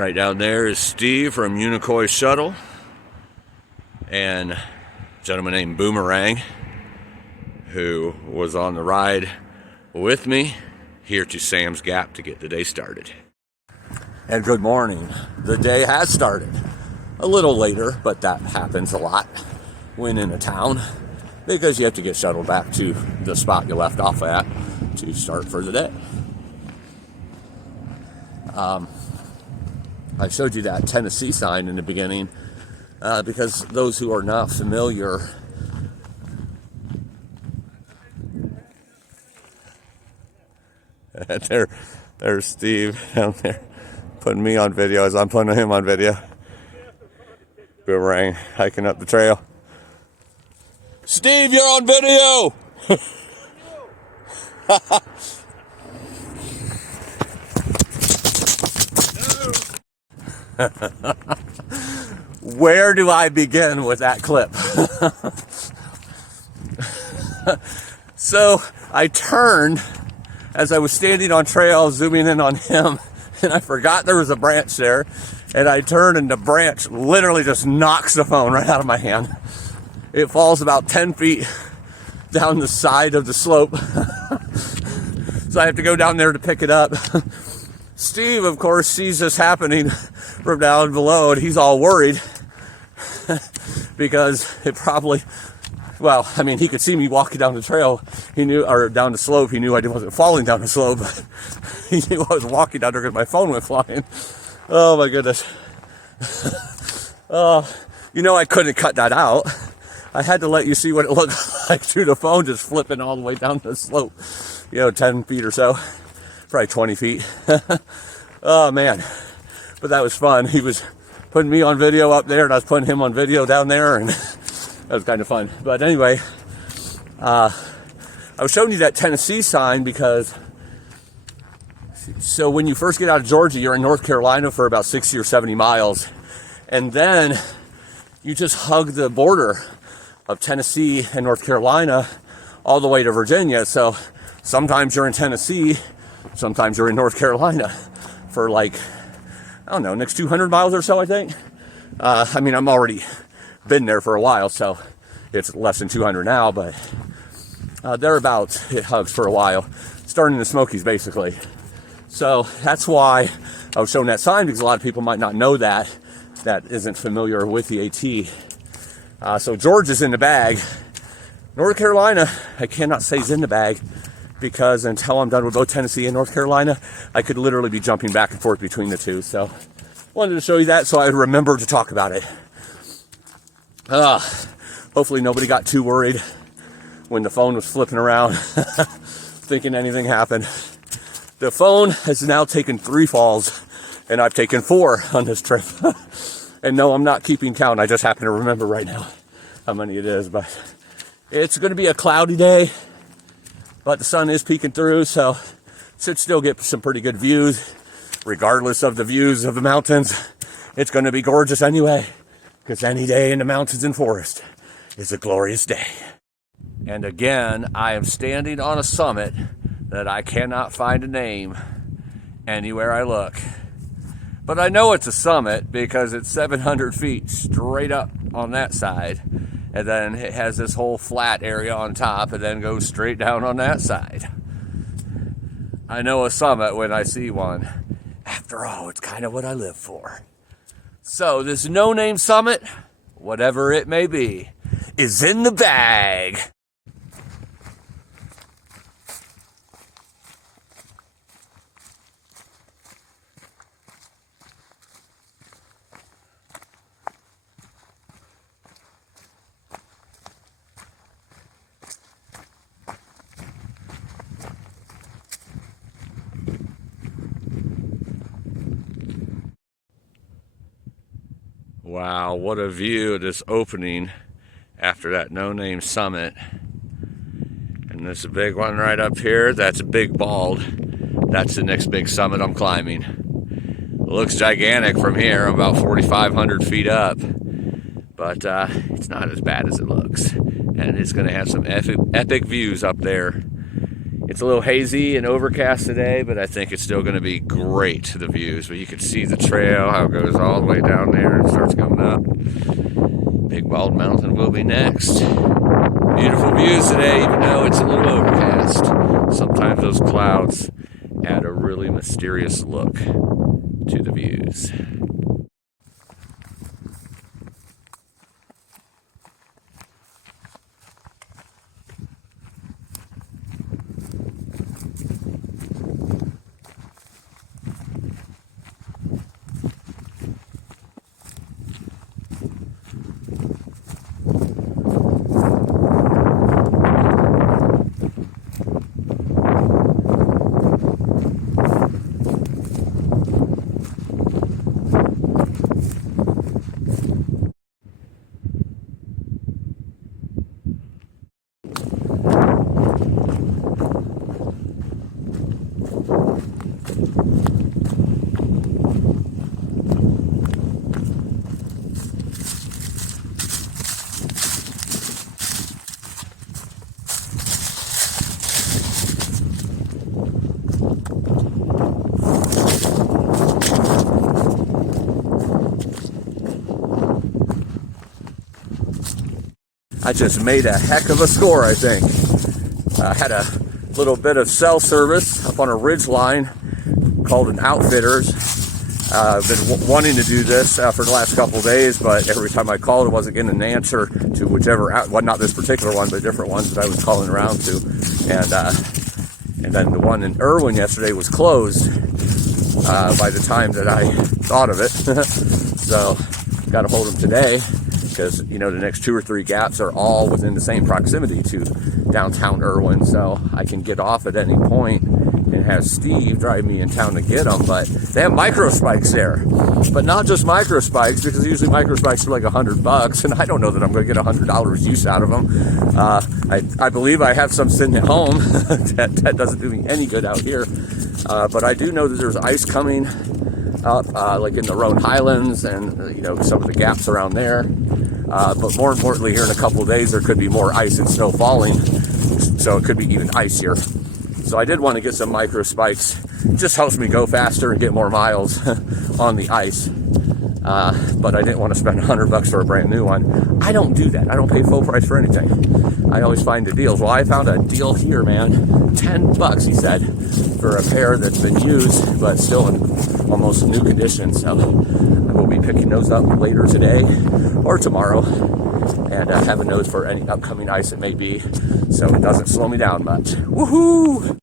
Right down there is Steve from Unicoi Shuttle and a gentleman named Boomerang who was on the ride with me here to Sam's Gap to get the day started. And good morning. The day has started a little later, but that happens a lot when in a town because you have to get shuttled back to the spot you left off at to start for the day. I showed you that Tennessee sign in the beginning because those who are not familiar, there's Steve down there putting me on video as I'm putting him on video. Boomerang hiking up the trail. Steve, you're on video! Where do I begin with that clip? So I turned as I was standing on trail, zooming in on him, and I forgot there was a branch there, and I turned and the branch literally just knocks the phone right out of my hand. It falls about 10 feet down the side of the slope. So I have to go down there to pick it up. Steve, of course, sees this happening from down below, and he's all worried because it probably, well, I mean, he could see me walking down the trail. He knew, or down the slope. He knew I wasn't falling down the slope. He knew I was walking down there because my phone went flying. Oh my goodness. You know, I couldn't cut that out. I had to let you see what it looked like through the phone, just flipping all the way down the slope. 10 feet or so. Probably 20 feet. Oh man, but that was fun. He was putting me on video up there and I was putting him on video down there, and that was kind of fun. But anyway, I was showing you that Tennessee sign because, so when you first get out of Georgia, you're in North Carolina for about 60 or 70 miles, and then you just hug the border of Tennessee and North Carolina all the way to Virginia. So sometimes you're in Tennessee, sometimes you're in North Carolina for like, I don't know, next 200 miles or so, I think. I mean, I'm already been there for a while, so it's less than 200 now, but thereabouts it hugs for a while, starting in the Smokies, basically. So that's why I was showing that sign, because a lot of people might not know that isn't familiar with the AT. So Georgia's in the bag. North Carolina, I cannot say is in the bag, because until I'm done with both Tennessee and North Carolina, I could literally be jumping back and forth between the two. So wanted to show you that so I remember to talk about it. Hopefully nobody got too worried when the phone was flipping around thinking anything happened. The phone has now taken 3 falls, and I've taken 4 on this trip. And no, I'm not keeping count. I just happen to remember right now how many it is. But it's going to be a cloudy day, but the sun is peeking through, so should still get some pretty good views. Regardless of the views of the mountains, it's going to be gorgeous anyway, because any day in the mountains and forest is a glorious day. And again, I am standing on a summit that I cannot find a name anywhere I look. But I know it's a summit because it's 700 feet straight up on that side. And then it has this whole flat area on top and then goes straight down on that side. I know a summit when I see one. After all, it's kind of what I live for. So this no-name summit, whatever it may be, is in the bag. Wow, what a view of this opening after that no-name summit. And this big one right up here, that's Big Bald. That's the next big summit I'm climbing. It looks gigantic from here, I'm about 4,500 feet up. But it's not as bad as it looks. And it's going to have some epic views up there It's a little hazy and overcast today, but I think it's still going to be great, the views. But you can see the trail, how it goes all the way down there and starts coming up. Big Bald Mountain will be next. Beautiful views today, even though it's a little overcast. Sometimes those clouds add a really mysterious look to the views. I just made a heck of a score, I think. I had a little bit of cell service up on a ridge line called an Outfitters. I've been wanting to do this for the last couple of days, but every time I called, I wasn't getting an answer to whichever, well, not this particular one, but different ones that I was calling around to. And then the one in Irwin yesterday was closed by the time that I thought of it. So got to hold them today, because you know the next 2 or 3 gaps are all within the same proximity to downtown Irwin, so I can get off at any point and have Steve drive me in town to get them. But they have micro spikes there, but not just micro spikes, because usually micro spikes are like $100, and I don't know that I'm going to get $100 use out of them. I believe I have some sitting at home. that doesn't do me any good out here, but I do know that there's ice coming up, like in the Roan Highlands and you know some of the gaps around there. But more importantly, here in a couple of days, there could be more ice and snow falling, so it could be even icier. So I did want to get some micro spikes. It just helps me go faster and get more miles on the ice. But I didn't want to spend $100 for a brand new one. I don't do that. I don't pay full price for anything. I always find the deals. Well, I found a deal here, man. $10, he said, for a pair that's been used, but still in almost new condition. So I will be picking those up later today or tomorrow, and having those for any upcoming ice it may be, so it doesn't slow me down much. Woohoo!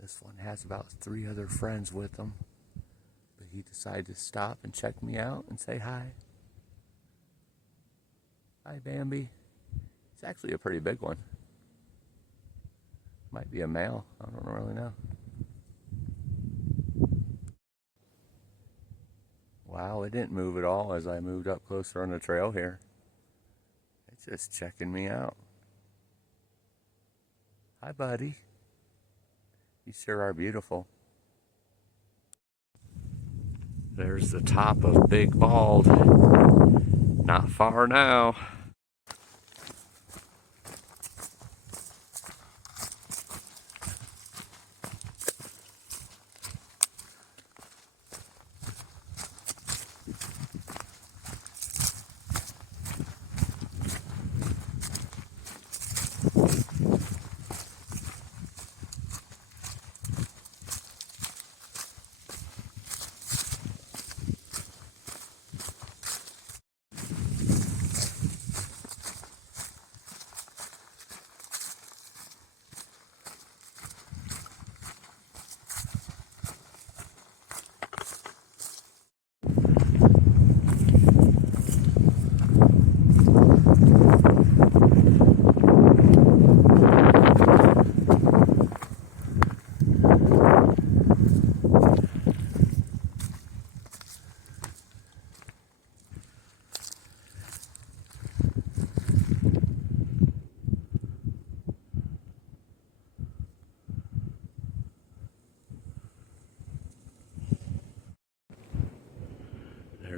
This one has about 3 other friends with him, but he decided to stop and check me out and say hi. Hi, Bambi. It's actually a pretty big one. Might be a male. I don't really know. Wow, it didn't move at all as I moved up closer on the trail here. It's just checking me out. Hi, buddy. You sure are beautiful. There's the top of Big Bald. Not far now.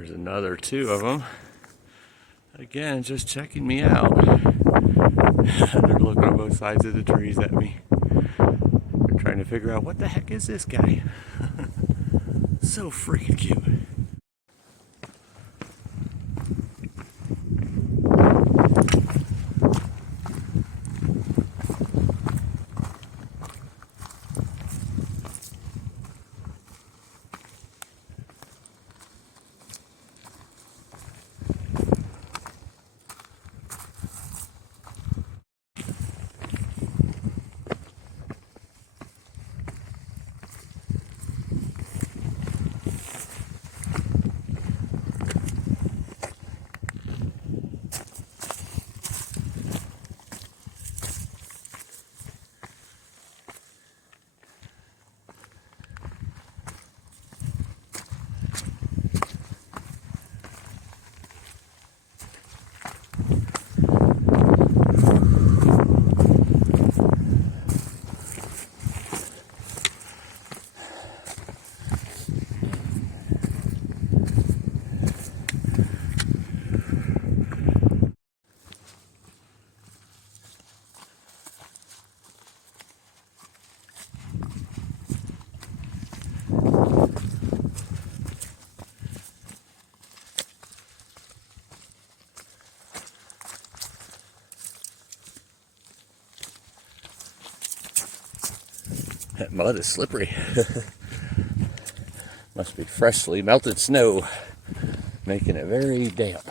There's another two of them. Again, just checking me out. They're looking on both sides of the trees at me. They're trying to figure out what the heck is this guy. So freaking cute. That mud is slippery. Must be freshly melted snow, making it very damp.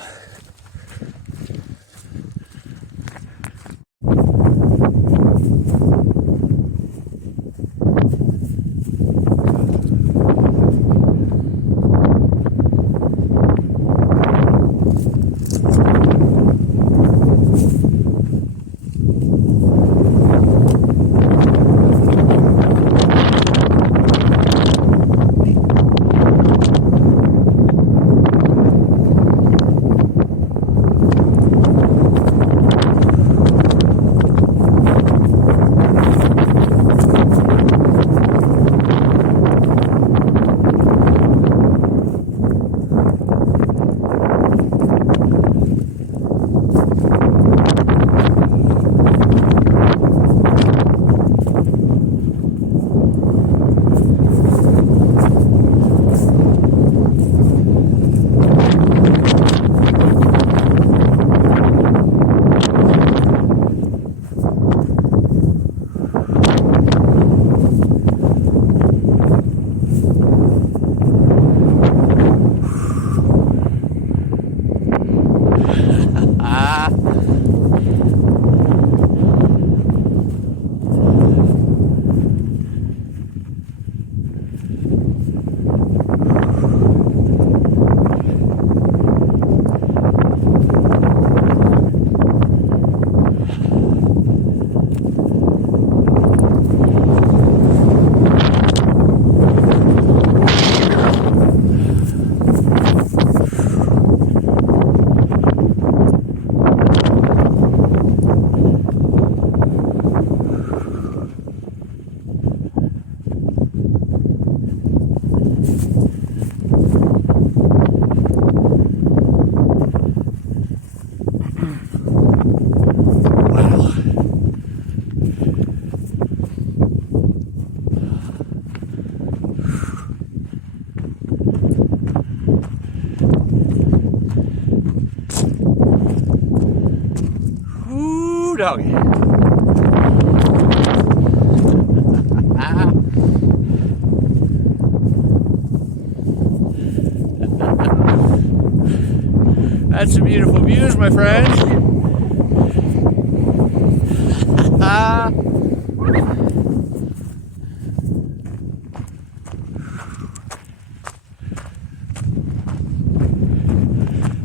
Doggy. That's some beautiful views, my friend.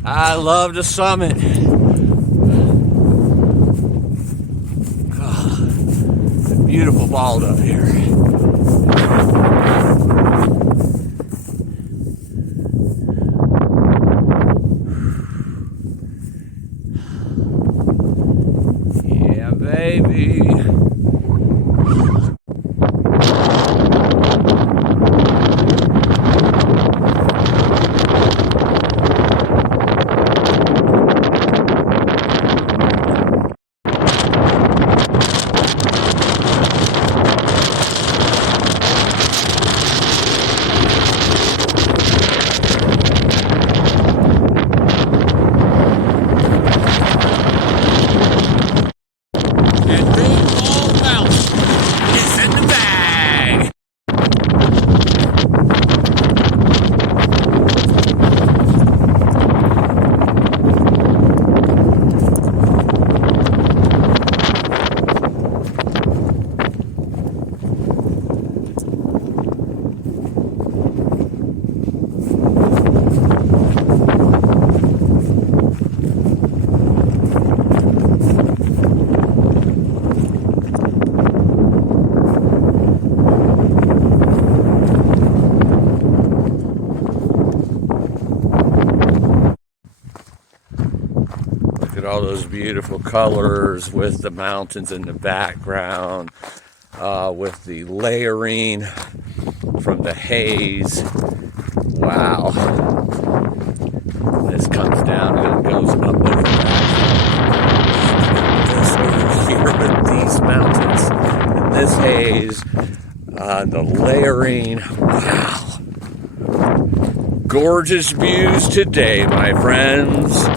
I love the summit. Beautiful bald up here. Yeah, baby. at all those beautiful colors with the mountains in the background, with the layering from the haze. Wow. This comes down and it goes up over this over here with these mountains and this haze, the layering. Wow. Gorgeous views today, my friends.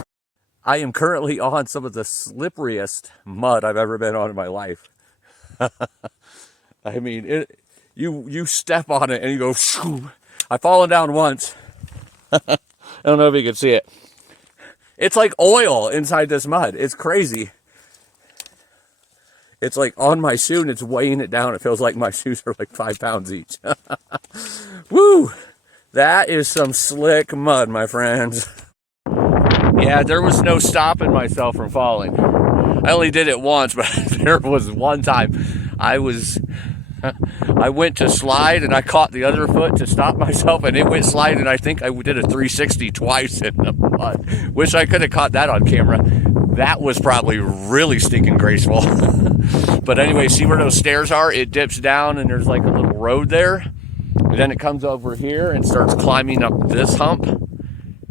I am currently on some of the slipperiest mud I've ever been on in my life. I mean, you step on it and you go, shoo. I've fallen down once. I don't know if you can see it. It's like oil inside this mud. It's crazy. It's like on my shoe and it's weighing it down. It feels like my shoes are like 5 pounds each. Woo! That is some slick mud, my friends. Yeah, there was no stopping myself from falling. I only did it once, but there was one time I went to slide and I caught the other foot to stop myself and it went slide and I think I did a 360 twice in the mud. Wish I could have caught that on camera. That was probably really stinking graceful. But anyway, see where those stairs are? It dips down and there's like a little road there. And then it comes over here and starts climbing up this hump.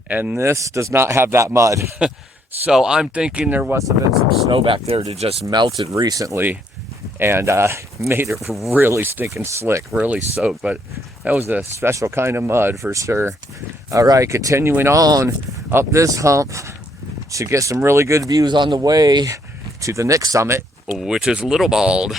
And this does not have that mud. So I'm thinking there must have been some snow back there that just melted recently and made it really stinking slick, really soaked. But that was a special kind of mud for sure. All right, continuing on up this hump. Should get some really good views on the way to the next summit, which is Little Bald.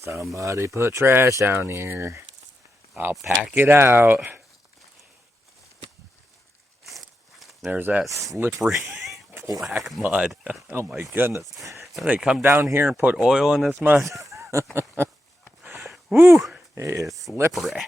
Somebody put trash down here. I'll pack it out. There's that slippery black mud. Oh my goodness. Did they come down here and put oil in this mud? Woo! It is slippery.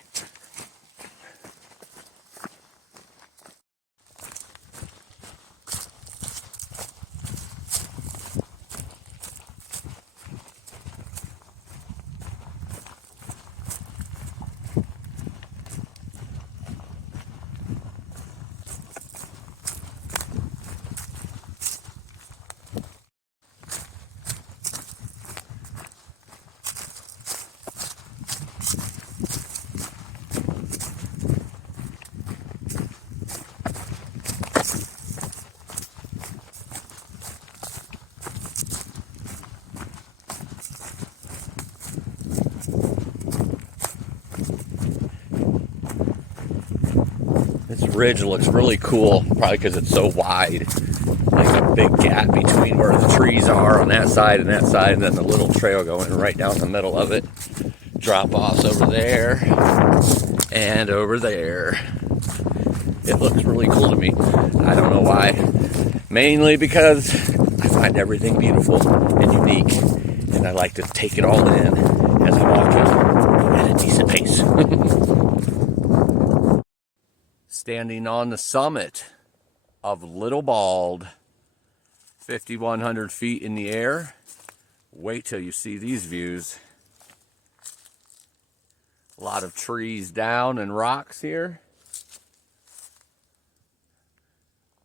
This ridge looks really cool, probably because it's so wide. Like a big gap between where the trees are on that side, and then the little trail going right down the middle of it. Drop-offs over there and over there. It looks really cool to me. I don't know why. Mainly because I find everything beautiful and unique, and I like to take it all in as I'm walking at a decent pace. Standing on the summit of Little Bald, 5,100 feet in the air. Wait till you see these views. A lot of trees down and rocks here.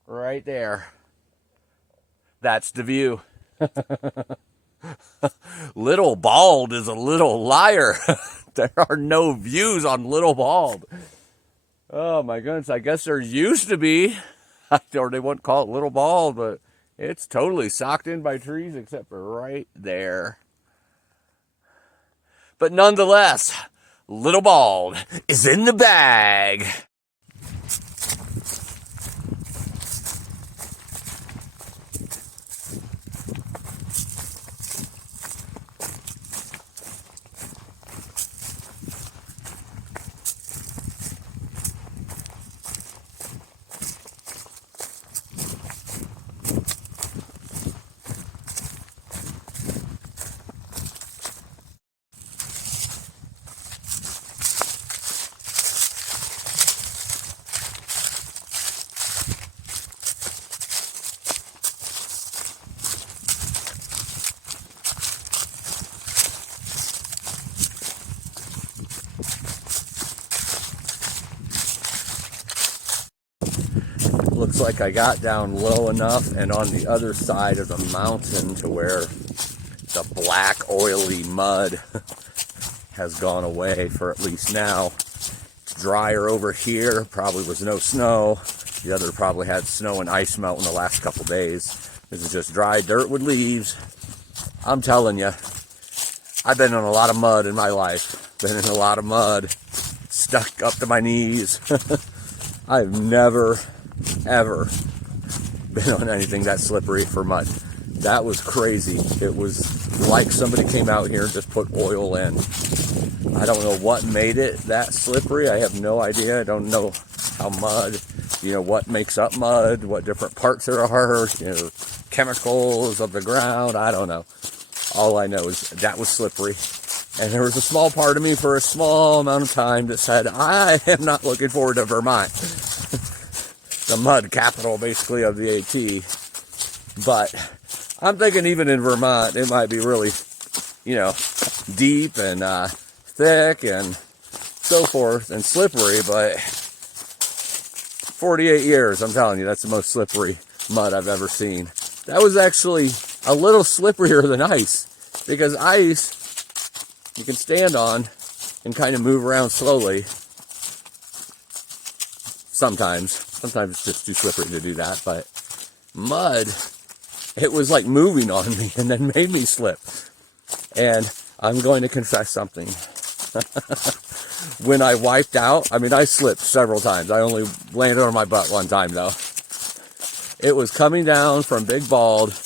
Right there. That's the view. Little Bald is a little liar. There are no views on Little Bald. Oh my goodness, I guess there used to be, or they wouldn't call it Little Bald, but it's totally socked in by trees except for right there. But nonetheless, Little Bald is in the bag. Looks like I got down low enough and on the other side of the mountain to where the black oily mud has gone away for at least now. It's drier over here, probably was no snow. The other probably had snow and ice melt in the last couple days. This is just dry dirt with leaves. I'm telling you, I've been in a lot of mud in my life. Been in a lot of mud, stuck up to my knees. I've never ever been on anything that slippery for mud. That was crazy. It was like somebody came out here and just put oil in. I don't know what made it that slippery. I have no idea. I don't know how mud, what makes up mud, what different parts there are, chemicals of the ground. I don't know. All I know is that was slippery. And there was a small part of me for a small amount of time that said, I am not looking forward to Vermont. The mud capital, basically, of the AT. But I'm thinking even in Vermont, it might be really, deep and thick and so forth and slippery. But 48 years, I'm telling you, that's the most slippery mud I've ever seen. That was actually a little slipperier than ice, because ice you can stand on and kind of move around slowly. Sometimes it's just too slippery to do that, but mud, it was like moving on me and then made me slip. And I'm going to confess something. When I wiped out, I slipped several times. I only landed on my butt one time though. It was coming down from Big Bald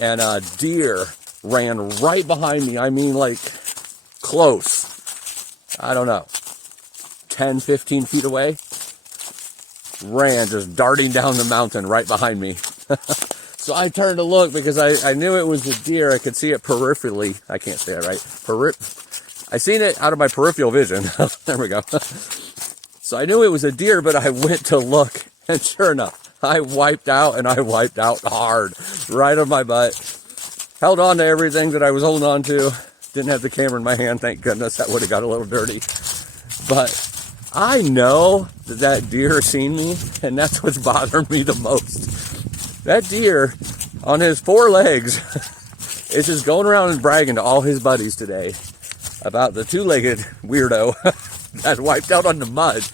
and a deer ran right behind me. Like close. I don't know. 10, 15 feet away. Ran just darting down the mountain right behind me. So I turned to look because I knew it was a deer. I could see it peripherally. I can't say it right. I seen it out of my peripheral vision. There we go. So I knew it was a deer, but I went to look, and sure enough, I wiped out, and I wiped out hard, right on my butt. Held on to everything that I was holding on to. Didn't have the camera in my hand, thank goodness. That would have got a little dirty. But I know that deer seen me, and that's what's bothering me the most. That deer on his 4 legs is just going around and bragging to all his buddies today about the 2-legged weirdo that wiped out on the mud.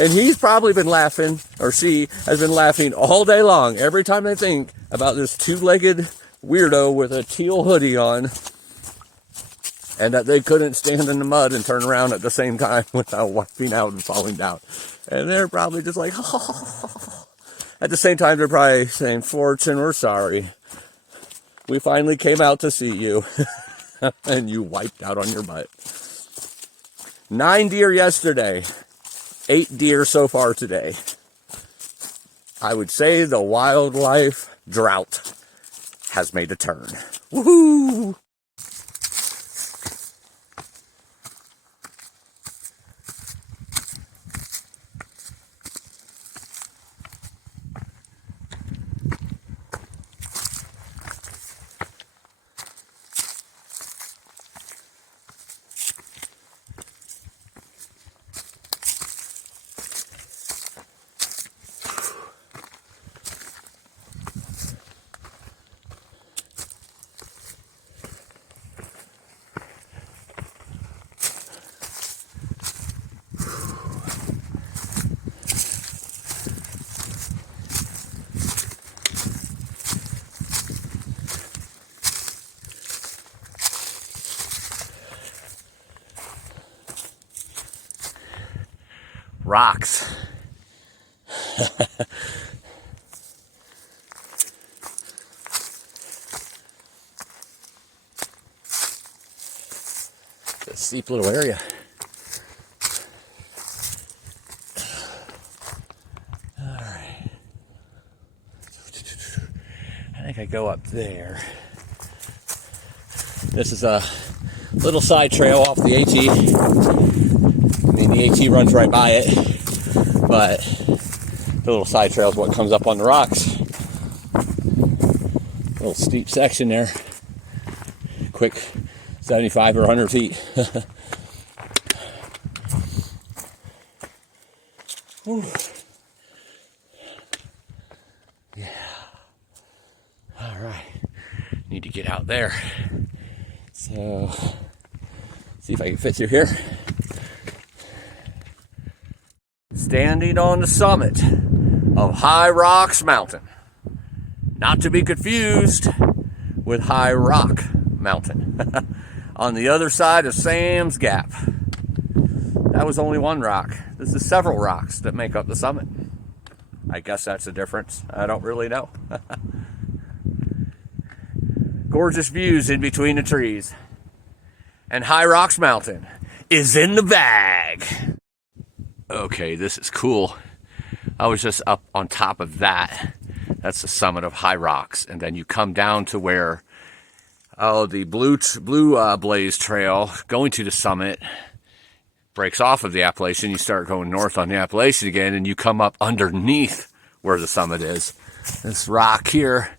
And he's probably been laughing, or she has been laughing all day long every time they think about this 2-legged weirdo with a teal hoodie on, and that they couldn't stand in the mud and turn around at the same time without wiping out and falling down. And they're probably just like, oh. At the same time, they're probably saying, Fortune, we're sorry. We finally came out to see you. And you wiped out on your butt. 9 deer yesterday. 8 deer so far today. I would say the wildlife drought has made a turn. Woohoo! rocks. It's a steep little area. Alright. I think I go up there. This is a little side trail off the AT. I mean, the AT runs right by it, but the little side trail is what comes up on the rocks. Little steep section there. Quick 75 or 100 feet. Yeah. All right. Need to get out there. So, see if I can fit through here. Standing on the summit of High Rocks Mountain. Not to be confused with High Rock Mountain. On the other side of Sam's Gap. That was only one rock. This is several rocks that make up the summit. I guess that's the difference. I don't really know. Gorgeous views in between the trees. And High Rocks Mountain is in the bag. Okay, this is cool. I was just up on top of that. That's the summit of High Rocks. And then you come down to where, the Blue Blaze Trail going to the summit breaks off of the Appalachian. You start going north on the Appalachian again, and you come up underneath where the summit is. This rock here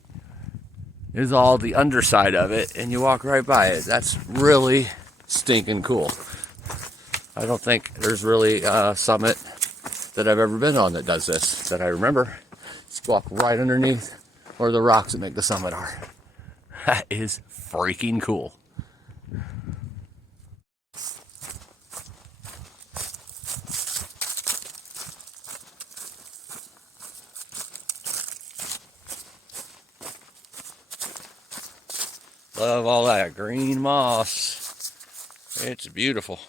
is all the underside of it, and you walk right by it. That's really stinking cool. I don't think there's really a summit that I've ever been on that does this, that I remember. Just walk right underneath where the rocks that make the summit are. That is freaking cool. Love all that green moss. It's beautiful.